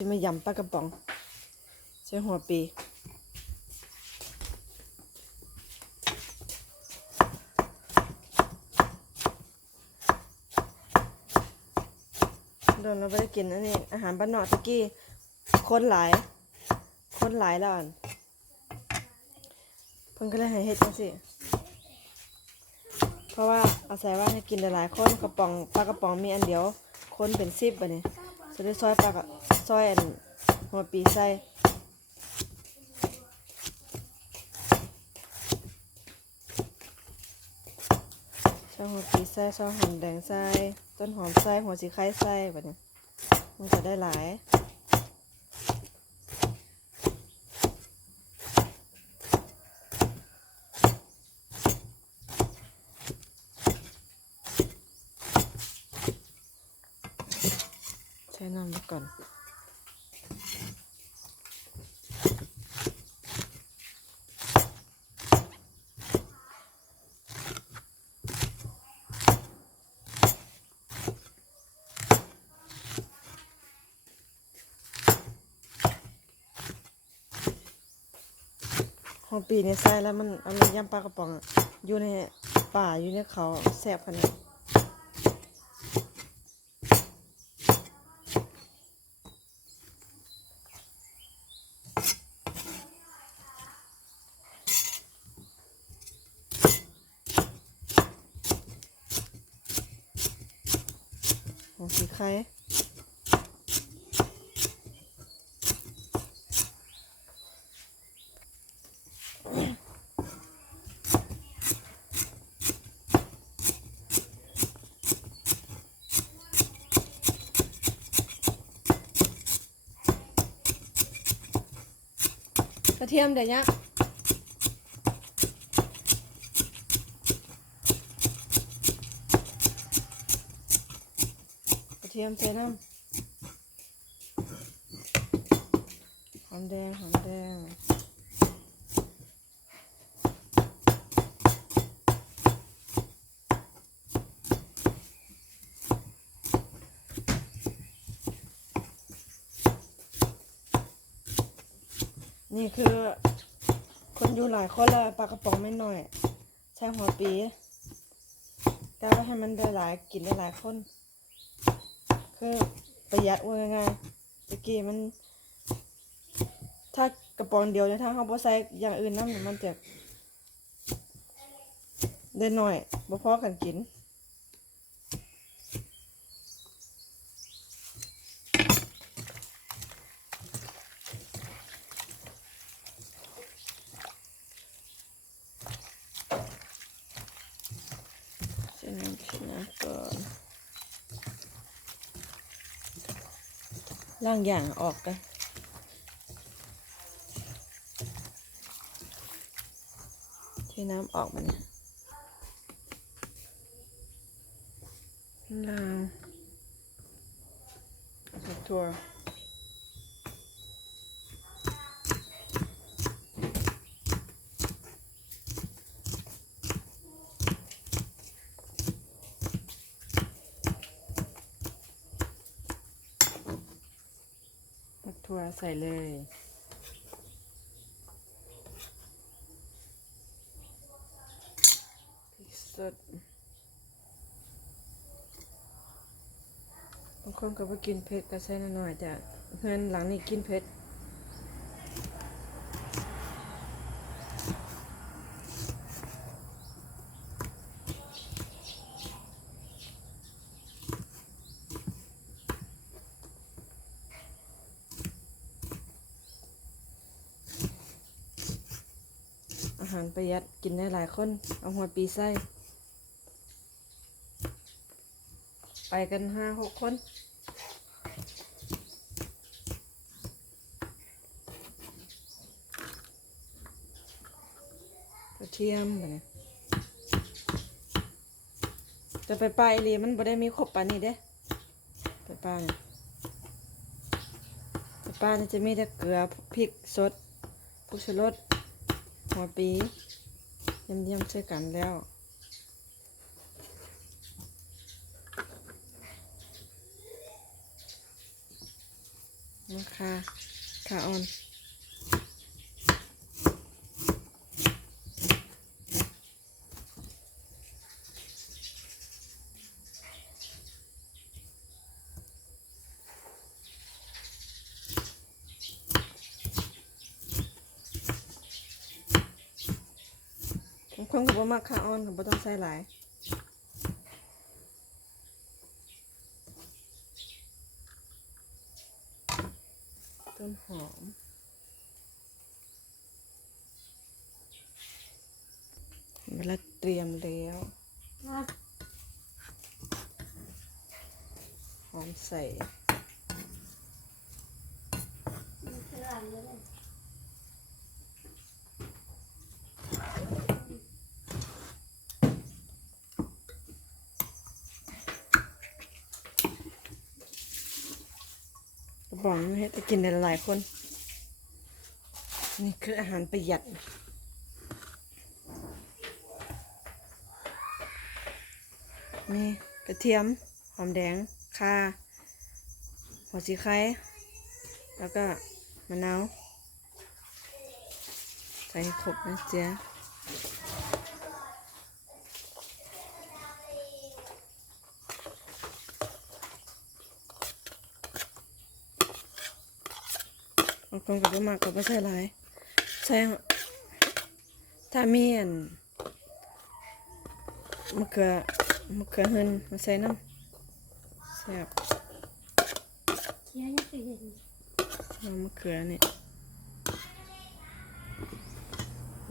จะมายำปลากระป๋องใช้หัวปีโดนเราไม่ได้กินอันนี้อาหารบ้านนอกตะกี้คนหลายคนหลายแล้วอั่นเพิ่นก็เลยให้เฮ็ดจังซี่เพราะว่าอาศัยว่าให้กินหลายๆคนกระป๋องปลากระป๋องมีอันเดียว คนเป็นสิบบัดนี้ จะได้ซอยปลากซอยอันหัวปีใส่ซอยหัวปีใส่ซอยหอมแดงใส่ต้นหอมใส่หัวสีไข่ใส่บัดนี้มันจะได้หลาย ช้น้ำไปก่อนหอมปีในไส้แล้วมันเอาไปย่ำปลากระป๋องอะอยู่ในป่าอยู่ในเขาแซ่บขนาด สีไข่กระเทียมเดี๋ยวนี้กระเทียมใส่น้ำหอมแดงหอมแดงนี่คือคนอยู่หลายคนแล้วปลากระป๋องไม่น้อย ใช้หัวปี แต่ว่าให้มันได้หลายกินได้หลายคน คือประหยัดว่าง่ายๆตะกี้มัน ถ้ากระป๋องเดียวเนี่ยถ้าเขาบ่ใส่อย่างอื่นน้ำมันจะได้หน่อยบ่พอกันกิน เส้นน้ำชิ้นน้ำก่อน ล่างอย่างออกกันเทน้ำออกมาเนี่ยล้างใส่ถั่วเอาถั่ว ใส่เลย พริกสดบางคนก็ไปกินเผ็ดก็ใส่น้อยๆแต่เพื่อนหลังนี้กินเผ็ด อาหารประหยัดกินได้หลายคน เอาหัวปีไส้ ไปกันห้าหกคนกระเทียมบัดนี้จะไปปลาอีลีมันบ่ได้มีครบปานนี้เด้ไปปลาเนี่ยไปปลาเนี่ยจะมีแต่เกลือพริกสดผงชูรส หัวปีเยี่ยมเยี่ยมช่วยกันแล้วนะคะค่ะออน คนก็บ่มักข้าวอ่อนก็บ่ต้องใส่หลายต้นหอมเวลาเตรียมแล้วหอมใส่ กระ บอกมันให้จะกินได้หลายคน นี่คืออาหารประหยัดมีกระเทียม หอมแดงข่าหัวชีไข่แล้วก็มะนาว ใส่ครบนะเจ๊ บางคนก็บ่มากก็ไม่ใส่หลายใส่ถ้ามีอันมะเขือมะเขือหืนมาใส่น้ำแซ่บเขียนยังเคยเห็นน้ำมะเขือนี่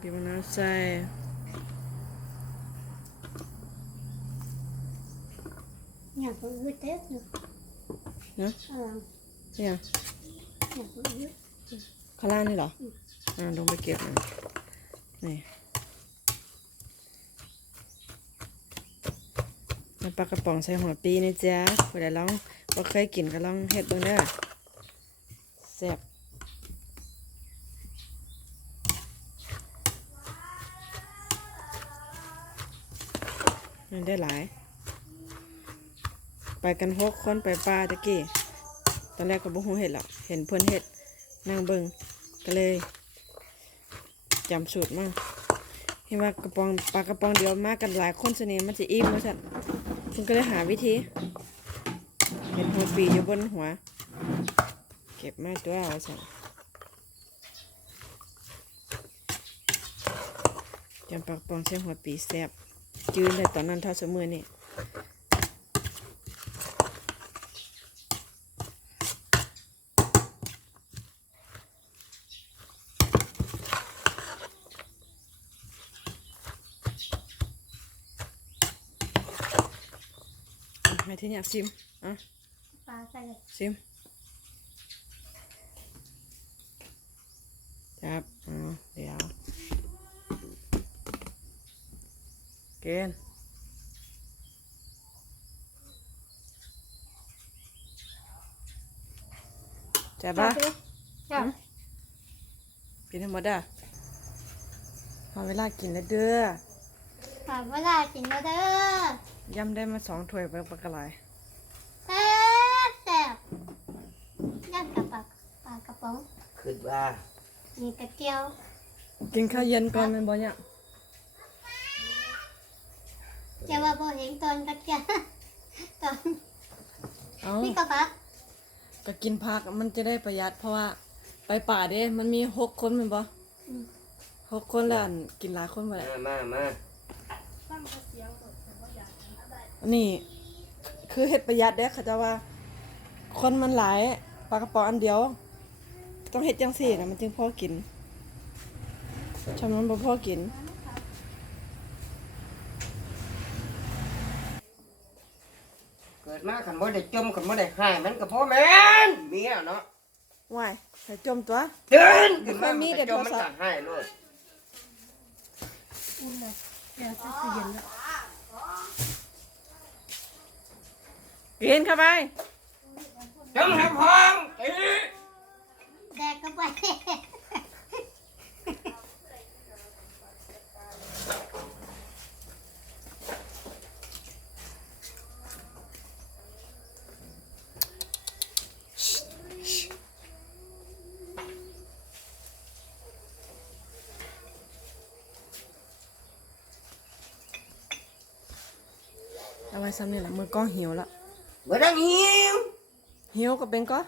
บีบมะนาวใส่อยากไปอืดเด็ดเนาะเนาะเออเนี่ยอยากไปอืด ข้างล่างนี่เหรอ อ่าลงไปเก็บมันนี่น้ำปลากระป๋องใส่หัวปีนี่จ้าผู้ใดลองบ่เคยกินก็ลองเฮ็ดเบิ่งเด้อแซ่บมันได้หลาย ไปกันหกคนไปป่าตะกี้ ตอนแรกก็บ่ฮู้เฮ็ดหรอก เห็นเพิ่อนเฮ็ด นั่งเบิงก็เลยจำสูตรมาเห็นว่ากระป๋องปลากระป๋องเดียวมากกันหลายคนสนิมันจะอิ่มว่าซั่นเพิ่นก็เลยหาวิธีเห็นหัวปีอยู่บนหัว เก็บมาตัวว่าซั่นจำปลากระป๋องใส่หัวปีแซบจืดเลยตอนนั้นเท่าสมือนี่ ให้ที่เนี่ยซิมอะปลาใส่เลยซิมจับอ่าเดี๋ยวเกณฑ์จับปะจับกินให้หมดอะพอเวลากินแล้วเด้อปลาเวลากินแล้วเด้อ ยำได้มาสองถ้วยไปปลากระไรแซ่บแซ่บย่างกับปลาปลากระป๋องคิดว่ามีกระเจียวกินข้าวเย็นก่อนแมันบ่เนี่ยจะว่าบ่เห็นตอนกระเจียวตอนเอานี่ก็ปลาก็กินผักมันจะได้ประหยัดเพราะว่าไปป่าเด้ มันมีหกคนแมันบ่หกคนแล้วอันกินหลายคนบ่ได้ มามามา อั นนี้คือเฮ็ดประหยัดเด้อเขาจะว่า คนมันหลายปลากระป๋องอันเดียว ต้องเฮ็ดจังซี่นะมันจึงพอกินฉะนั้นบ่พอกินเกิดมาขันบ่ได้จมขันบ่ได้หายมันก็พ่อแม่นเมียเนาะว้ายให้จมตัวเดินขึ้นมามันมีมีแต่แต่จมมันโทรศัพท์ก็หายเลยอุ่นเลยเดี๋ยวจะเย็นแล้ว กินเข้าไปจำให้พองตีแดกเข้าไปเอาไว้ซ้ำเนี่ยแหละมือก็หิวแล้ว หิวก็เป็นก็